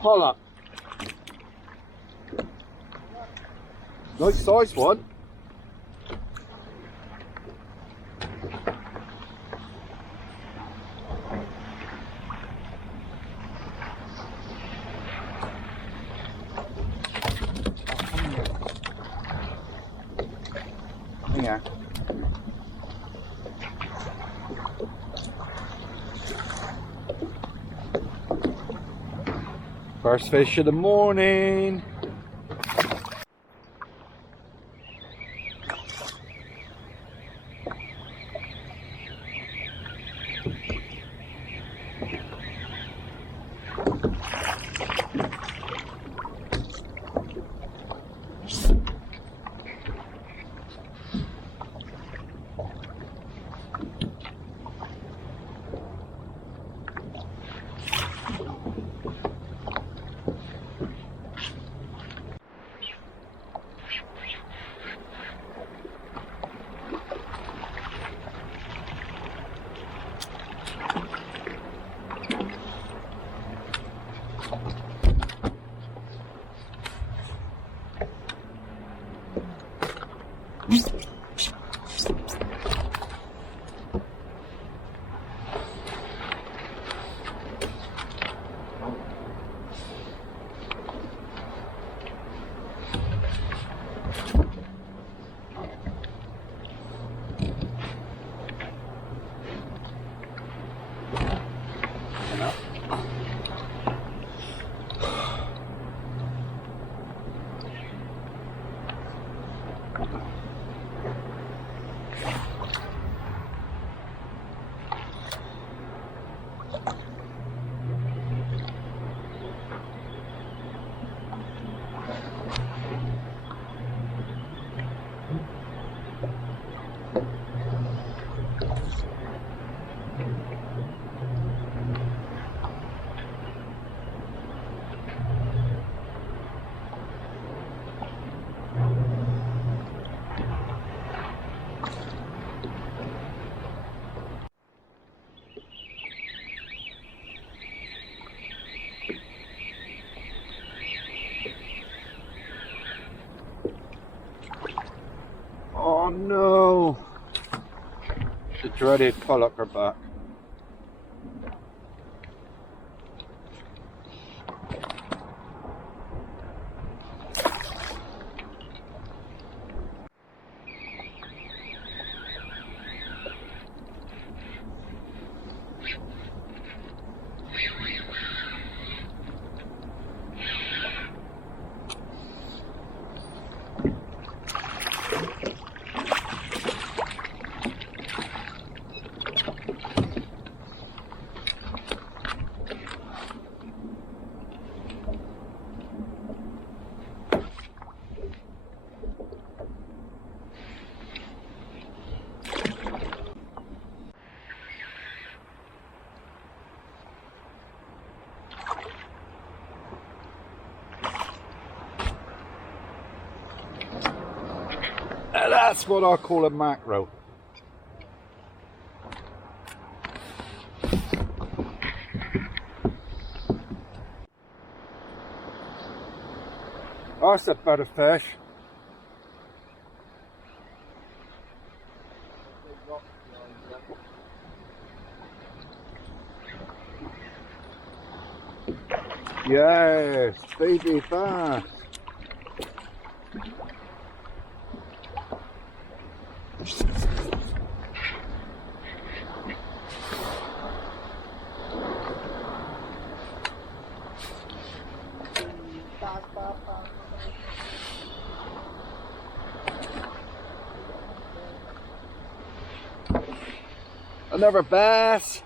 pollock. Nice size one. Yeah. First fish of the morning. Oh no! The dreaded pollock are back. That's what I call a macro. Oh, that's a better fish. Yes, baby bass. Another bass.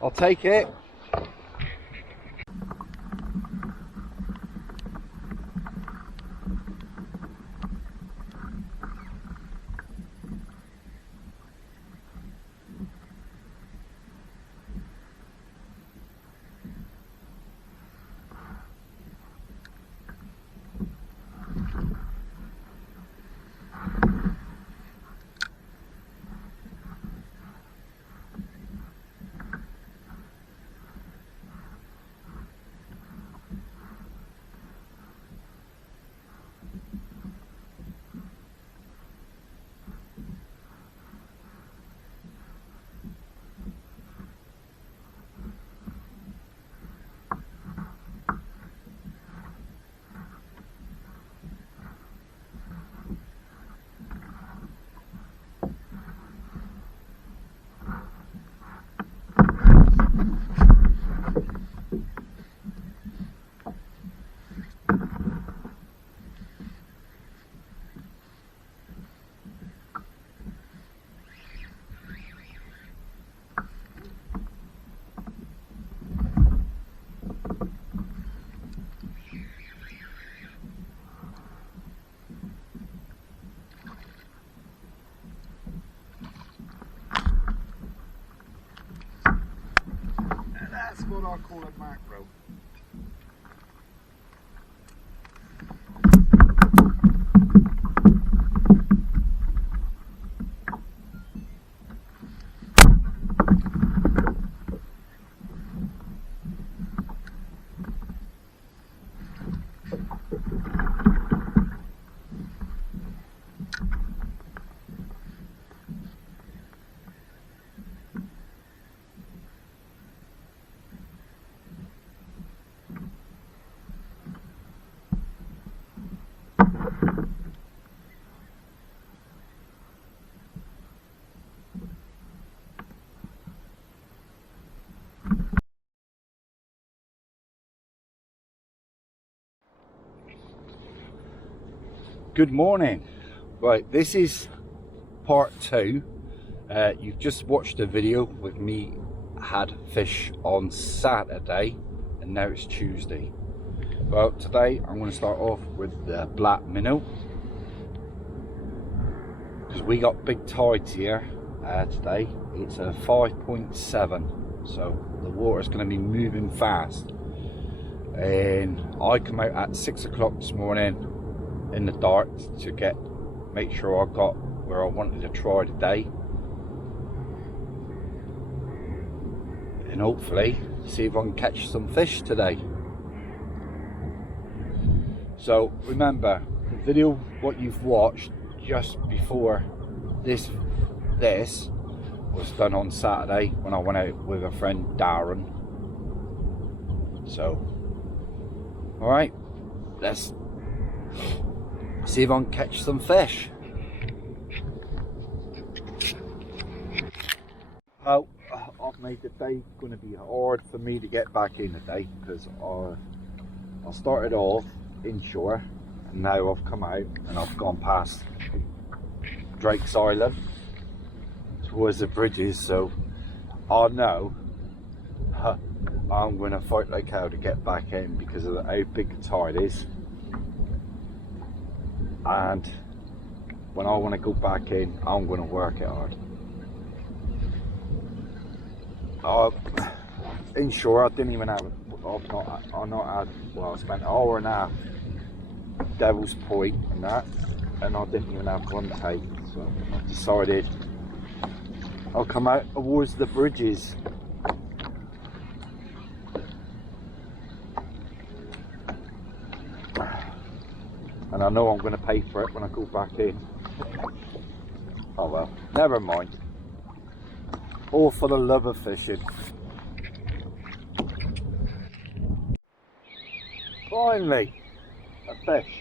I'll take it. what I call a macro. Good morning. Right, this is part 2. You've just watched a video with me had fish on Saturday and now it's Tuesday. Well, today I'm going to start off with the black minnow because we got big tides here today. It's a 5.7, so the water's going to be moving fast, and I come out at 6 o'clock this morning in the dark to make sure I got where I wanted to try today, and hopefully see if I can catch some fish today. So remember, the video what you've watched just before this was done on Saturday when I went out with a friend Darren. So alright, let's see if I can catch some fish. Well, I've made the day going to be hard for me to get back in today because I started off inshore and now I've come out and I've gone past Drake's Island towards the bridges, so I know I'm going to fight like hell to get back in because of how big the tide is. And when I want to go back in, I'm going to work it hard. Inshore, I didn't even have. I've not had. Well, I spent an hour and a half Devil's Point and that, and I didn't even have one take. So I decided I'll come out towards the bridges. And I know I'm going to pay for it when I go back in. Oh well, never mind. All for the love of fishing. Finally, a fish.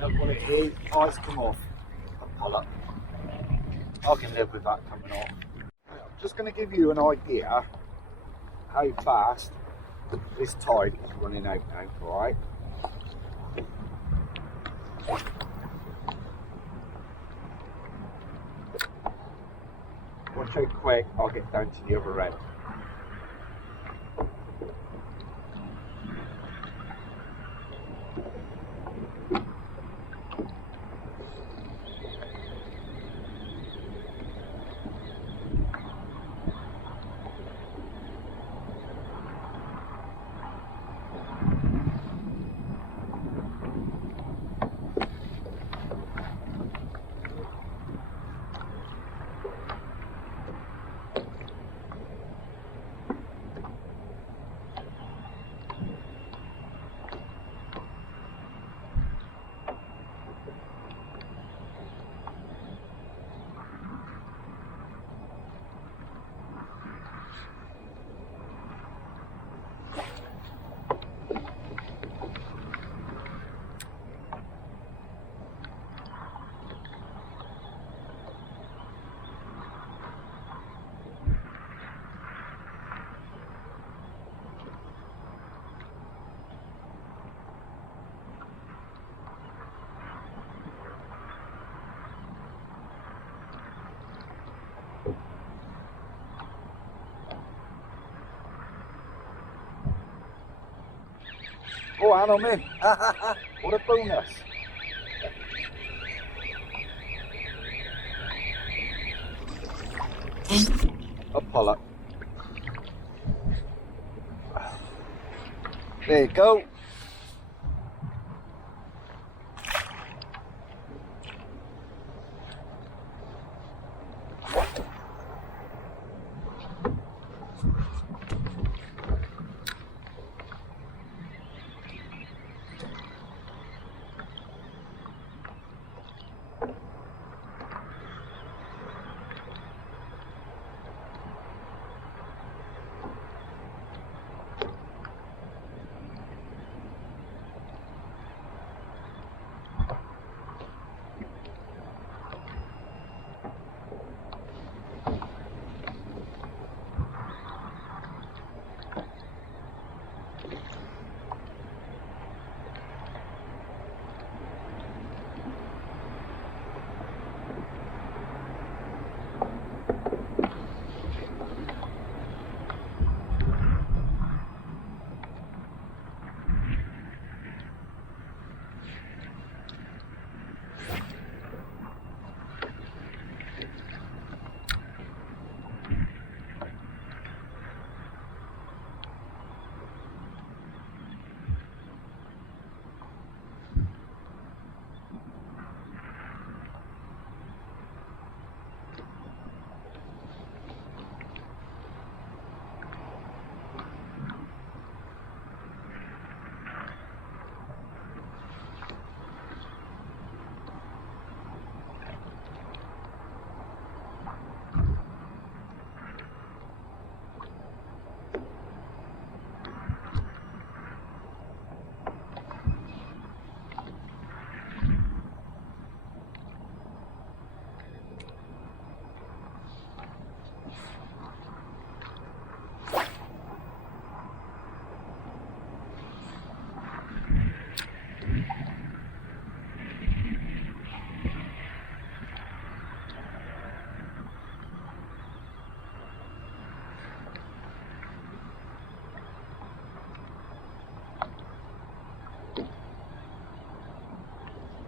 What it is, eyes come off and pull up. I can live with that coming off. I'm just going to give you an idea how fast this tide is running out now, alright? Watch how quick I'll get down to the other end. Oh, and I'm in. What a bonus. A pull-up. There you go.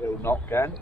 Little knock again.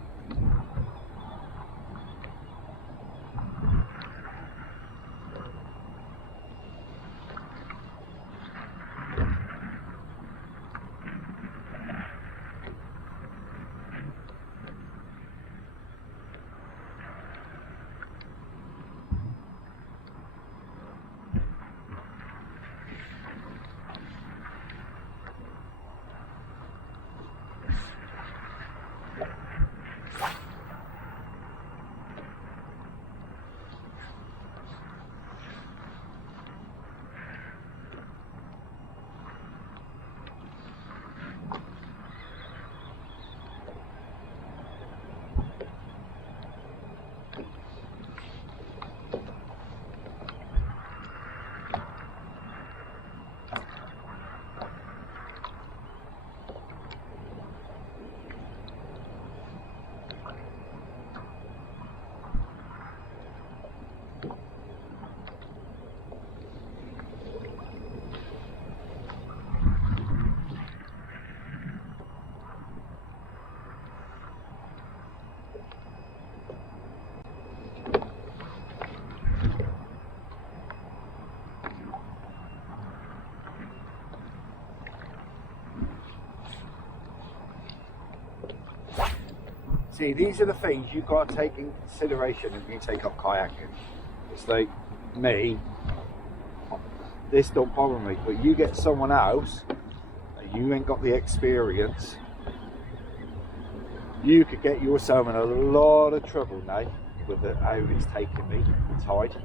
See, these are the things you've got to take in consideration if you take up kayaking. It's like me, this don't bother me, but you get someone else, and you ain't got the experience, you could get yourself in a lot of trouble now with how it's taking me, the tide.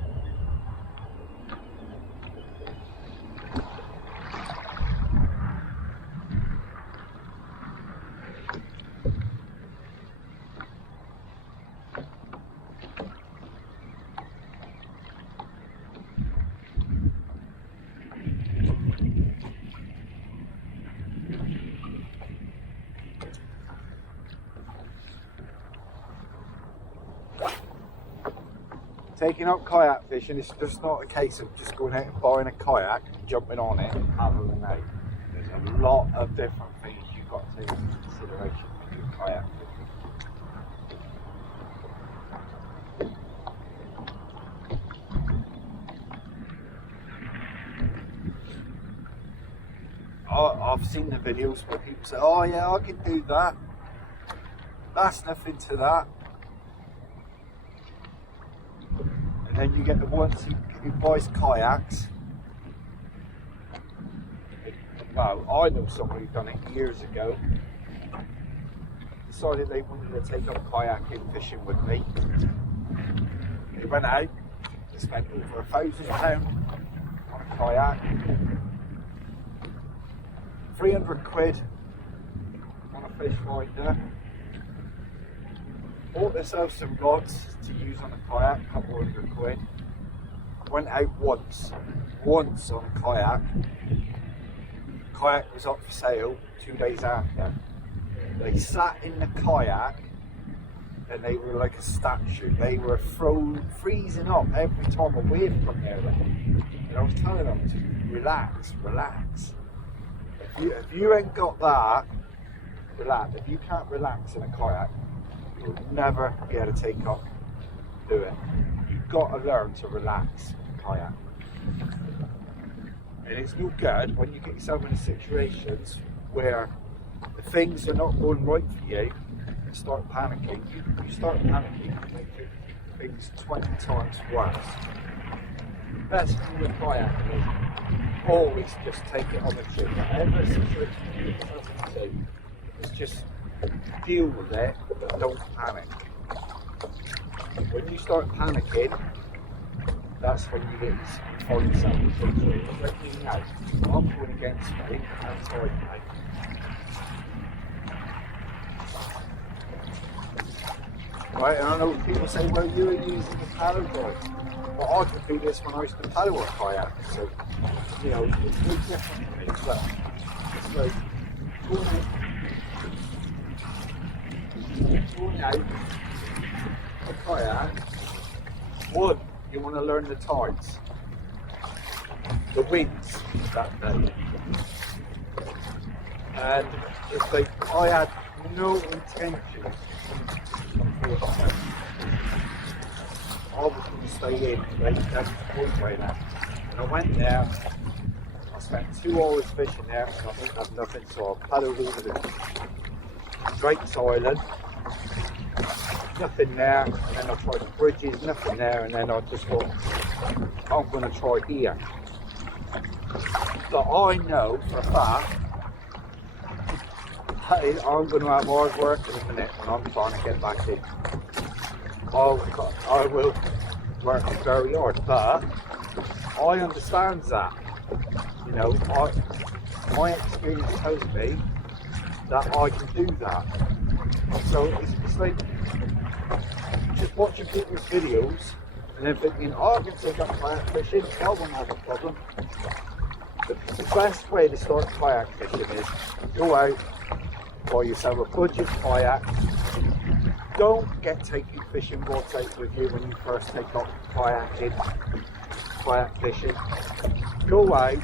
Taking up kayak fishing is just not a case of just going out and buying a kayak and jumping on it and paddling out. There's a a lot of different things you've got to take into consideration when you're kayak fishing. I've seen the videos where people say, oh yeah, I can do that. That's nothing to that. And then you get the ones who buys kayaks. Well, I know someone who done it years ago. Decided they wanted to take up kayaking fishing with me. They went out, they spent over £1,000 on a kayak. 300 quid on a fish finder. Bought themselves some rods to use on a kayak, a couple hundred quid. Went out once on a kayak. Kayak was up for sale 2 days after. They sat in the kayak and they were like a statue. They were freezing up every time a wave come near them. And I was telling them to relax. If you ain't got that, relax. If you can't relax in a kayak, you'll never be able to take up, do it. You've got to learn to relax in a kayak. And it's no good when you get yourself in situations where the things are not going right for you and start panicking. You start panicking and make things 20 times worse. The best thing with kayaking is always just take it on the chin. Whatever situation you get yourself into, is just deal with it, but don't panic. When you start panicking, that's when you find yourself in situations like me now. I'm going against me, that's how I play. Right, and I know people say, well, you were using a paddle board. But I could do this when I used to paddle a kayak, so, you know, it's no different for me, but it's like, going out a kayak, one, you want to learn the tides, the winds that day. And it's like, I had no intention I was going to stay in, right? That's the point right now. And I went there, I spent 2 hours fishing there, and I didn't have nothing, so I paddled over the Drake's Island, nothing there, and then I tried the bridges, nothing there, and then I just thought, I'm going to try here. But I know for a fact, I'm going to have hard work in a minute when I'm trying to get back in. I will work very hard, but I understand that. You know, my experience tells me that I can do that. So it's like just watching people's videos and then thinking, oh, I can take up kayak fishing, I won't have a problem. The best way to start kayak fishing is go out, buy yourself a budget kayak. Don't get taking fishing rods out with you when you first take up kayak fishing. Go out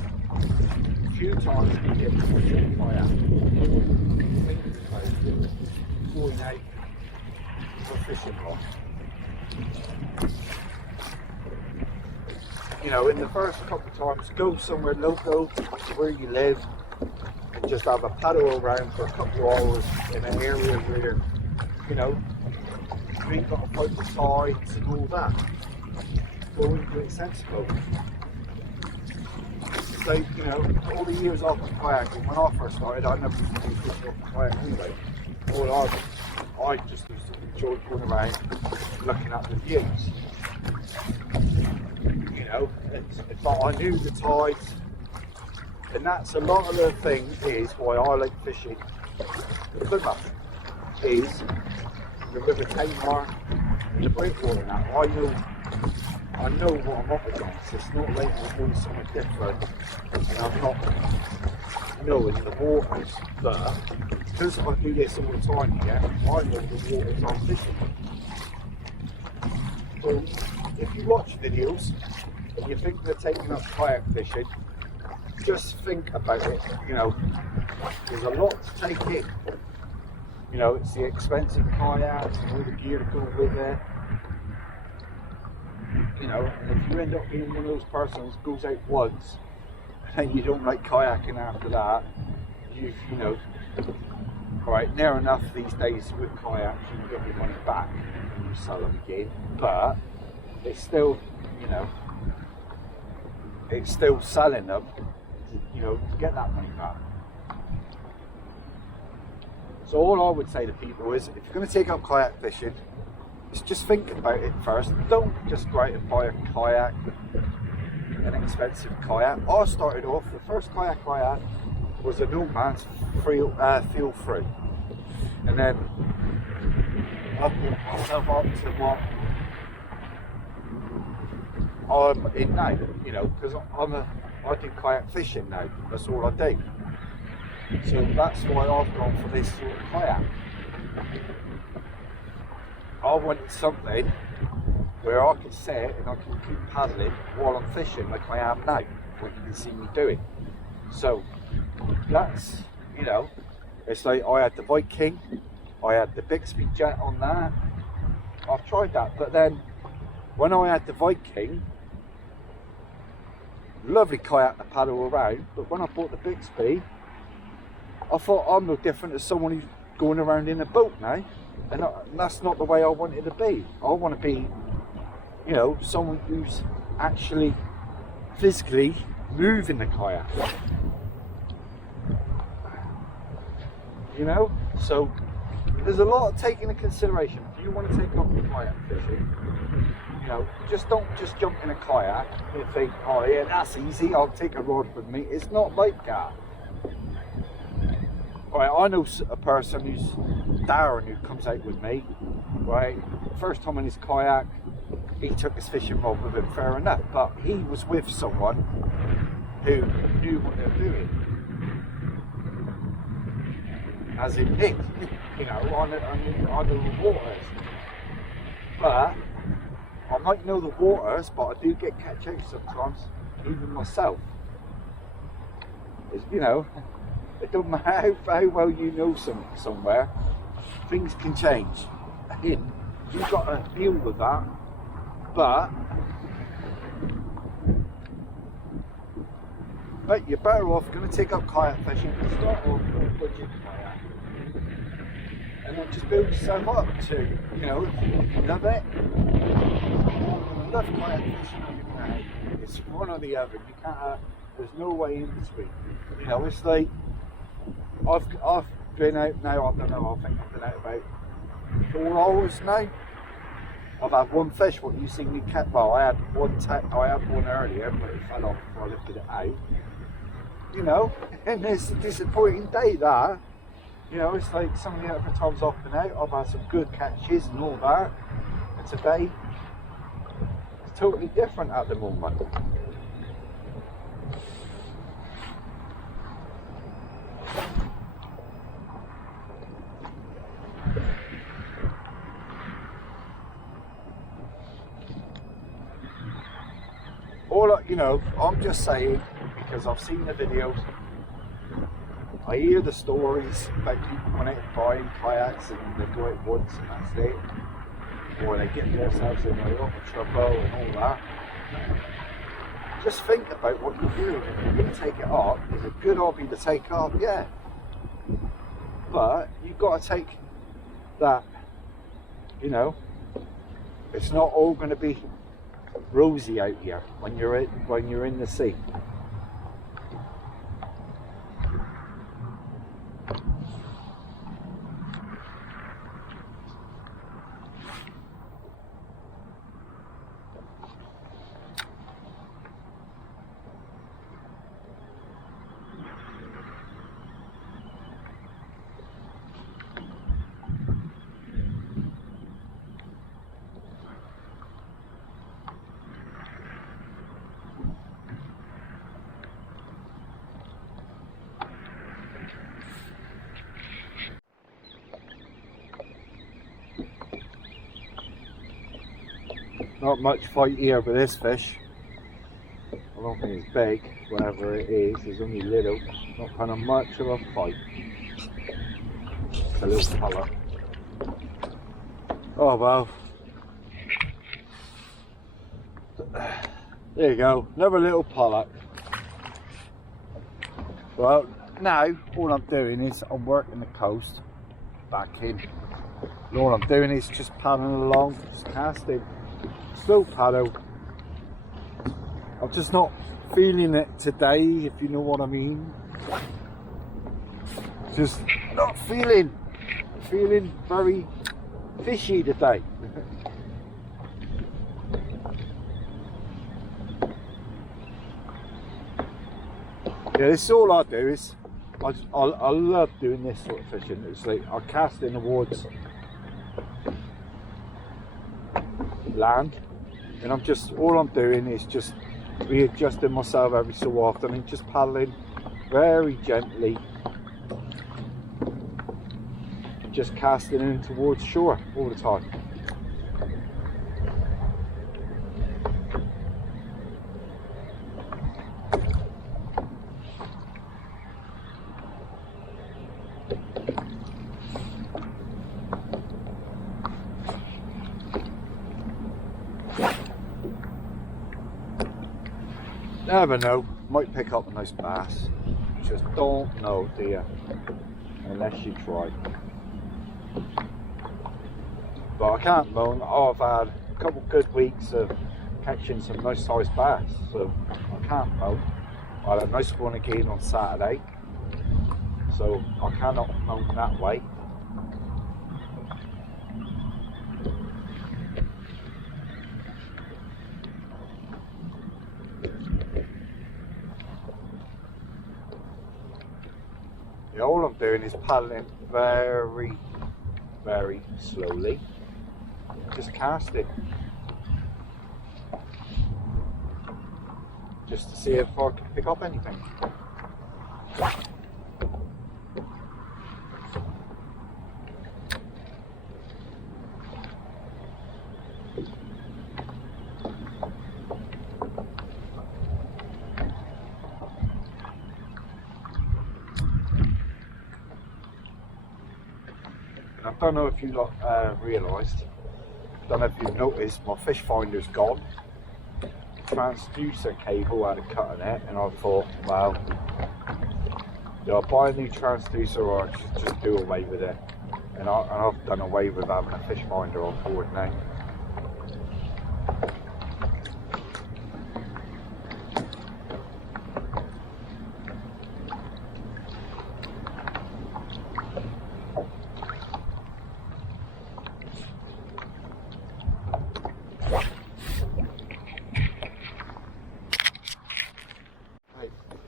a few times and get a fishing kayak. Going out for a fishing rod. You know, in the first couple of times, go somewhere local to where you live and just have a paddle around for a couple of hours in an area where, you know, you ain't got to fight the tides and all that. Go into it sensible. So, you know, all the years I've been kayaking, when I first started, I never used to do fishing off the kayak anyway. I just used to enjoy going around looking at the views. You know, but I knew the tides, and that's a lot of the thing is why I like fishing the Plymouth, is the River Tamar and the breakwater now. I know what I'm up against. It's not like I'm doing something different and I'm not knowing the waters, but because I do this all the time here, I know the waters I'm fishing. So if you watch videos and you think they're taking up kayak fishing, just think about it, you know, there's a lot to take in. You know, it's the expensive kayaks and all the gear to go with it. You know, and if you end up being one of those persons who goes out once and you don't like kayaking after that, you know, right, near enough these days with kayaks you can get your money back when you sell them again, but it's still, you know, it's still selling them, you know, to get that money back. So all I would say to people is, if you're going to take up kayak fishing, is just think about it first. Don't just go out and buy a kayak, an expensive kayak. I started off, the first kayak I had was a Nomad's feel free. And then I brought myself up to what I'm in now, you know, because I do kayak fishing now. That's all I do. So that's why I've gone for this sort of kayak. I wanted something where I can sit and I can keep paddling while I'm fishing like I am now, what you can see me doing. So that's, you know, it's like I had the Viking, I had the Bixby Jet on that. I've tried that, but then when I had the Viking, lovely kayak to paddle around, but when I bought the Bixby, I thought I'm no different to someone who's going around in a boat now, and that's not the way I wanted to be. I want to be, you know, someone who's actually physically moving the kayak. You know, so there's a lot to take into consideration. If you want to take up kayak fishing, you know, just don't just jump in a kayak and think, oh yeah, that's easy, I'll take a rod with me. It's not like that. Right, I know a person who's Darren, who comes out with me. Right, first time in his kayak, he took his fishing rod with him, fair enough, but he was with someone who knew what they were doing. As in me, you know, I know the waters. But I might know the waters, but I do get catch out sometimes, even myself. It's, you know, it doesn't matter how well you know somewhere, things can change. And you've got to deal with that. But you're better off going to take up kayak fishing and start off with a budget kayak. And then just build yourself up to, you know, if you love it, I love kayak fishing, or you're going to hate it. It's one or the other. You can't, there's no way in between. You know, it's like, I've been out now, I don't know, I think I've been out about 4 hours now. I've had one fish, what you see me catch. Well, I had one earlier, but it fell off before I lifted it out. You know, and it's a disappointing day that. You know, it's like some of the other times I've been out, I've had some good catches and all that. And today, it's totally different at the moment. You know, I'm just saying, because I've seen the videos, I hear the stories about people going out buying kayaks and they go out once and that's it, or they get themselves in a lot of trouble and all that. Just think about what you're doing. If you're going to take it up, it's a good hobby to take up, yeah. But you've got to take that, you know, it's not all going to be rosy out here when you're in the sea. Not much fight here with this fish. I don't think it's big, whatever it is. It's only little, not kind of much of a fight. It's a little colour. Oh well. There you go, another little pollock. Well, now all I'm doing is I'm working the coast back in. And all I'm doing is just paddling along, just casting, slow paddle. I'm just not feeling it today, if you know what I mean. Just not feeling very fishy today. Yeah, this is all I do. Is I love doing this sort of fishing. It's like I cast in towards land, and all I'm doing is just readjusting myself every so often and just paddling very gently, just casting in towards shore all the time. Never know, might pick up a nice bass. Just don't know, do you? Unless you try. But I can't moan. I've had a couple good weeks of catching some nice sized bass, so I can't moan. I had a nice one again on Saturday, so I cannot moan that way. Yeah, all I'm doing is paddling very, very slowly, just casting, just to see if I can pick up anything. I don't know if you realised, don't know if you've noticed, my fish finder's gone. The transducer cable had a cut in it, and I thought, well, do I buy a new transducer or I should just do away with it? And I've done away with having a fish finder on board now.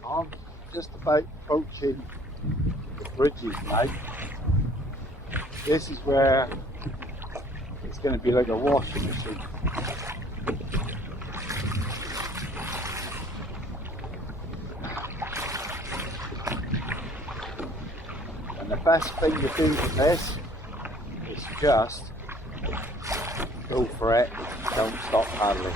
I'm just about approaching the bridges now. This is where it's going to be like a washing machine. And the best thing to do with this is just go for it, don't stop paddling.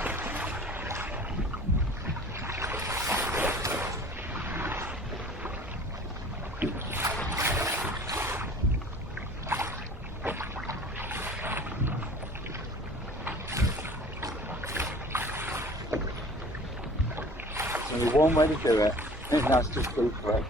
Only one way to do it, and that's just go for it.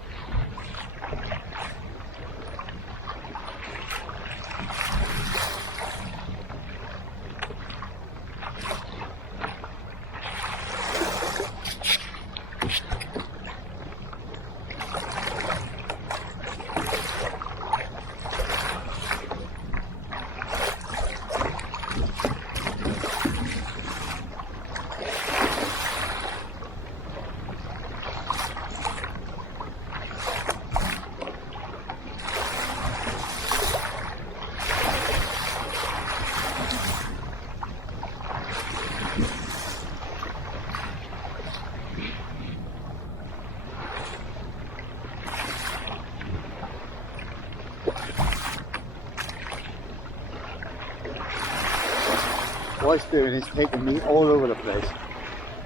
What it's doing is taking me all over the place.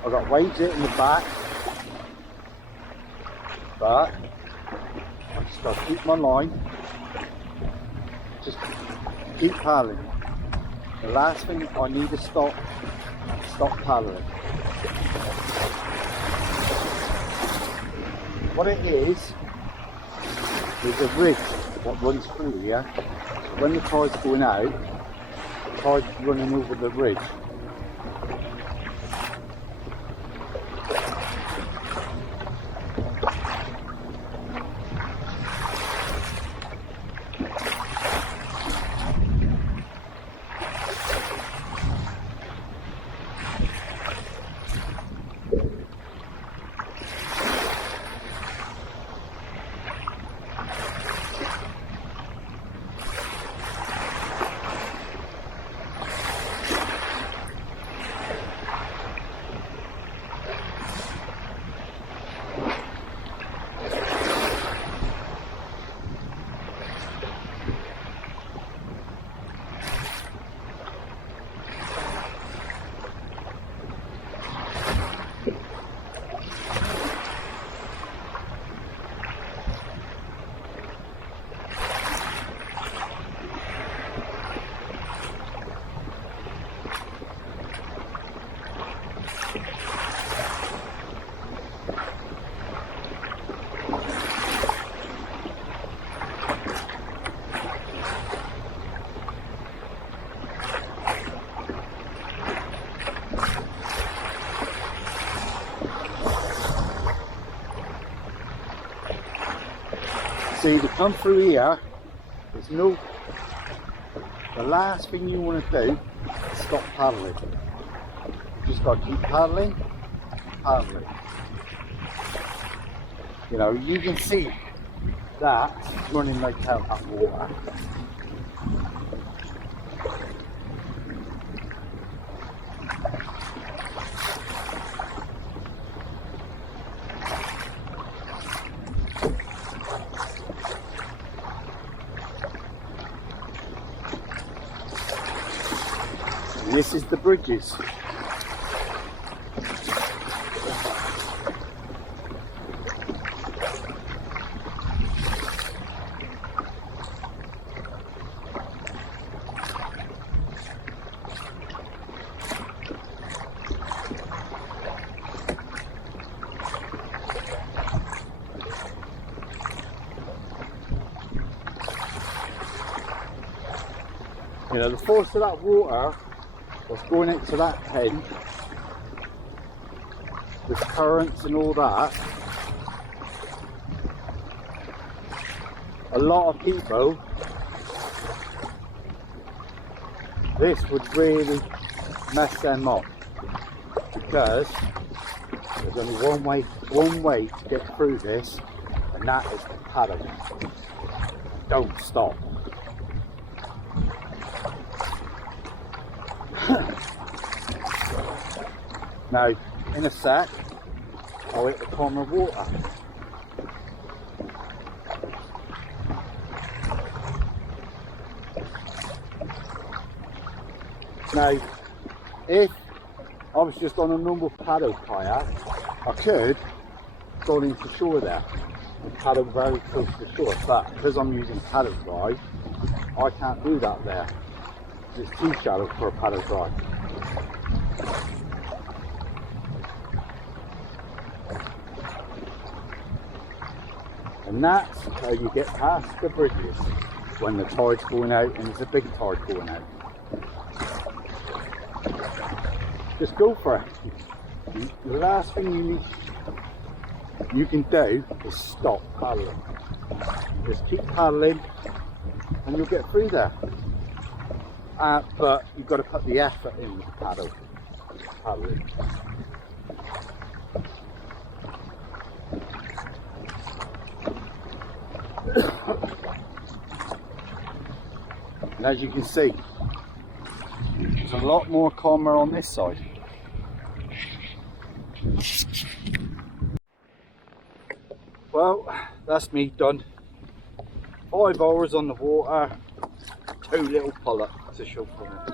I've got waves out in the back, But I just got to keep my line, just keep paddling. The last thing I need to stop paddling. What it is a ridge that runs through here. So when the tide's going out, the tide's running over the ridge. See, to come through here, the last thing you want to do is stop paddling. You just got to keep paddling. You know, you can see that running like hell at water. This is the bridges. You know, the force of that water was going into that head, the currents and all that. A lot of people, this would really mess them up, because there's only one way to get through this, and that is to paddle. Don't stop. Now, in a sec, I'll hit the corner of water. Now, if I was just on a normal paddle kayak, I could go into shore there and paddle very close to shore, but because I'm using paddle drive, I can't do that there. It's too shallow for a paddle drive. And that's how you get past the bridges when the tide's going out and there's a big tide going out. Just go for it. The last thing you can do is stop paddling. Just keep paddling and you'll get through there. But you've got to put the effort in with the paddling. And as you can see, there's a lot more calmer on this side. Well, that's me done. 5 hours on the water, 2 little pullets to show for it.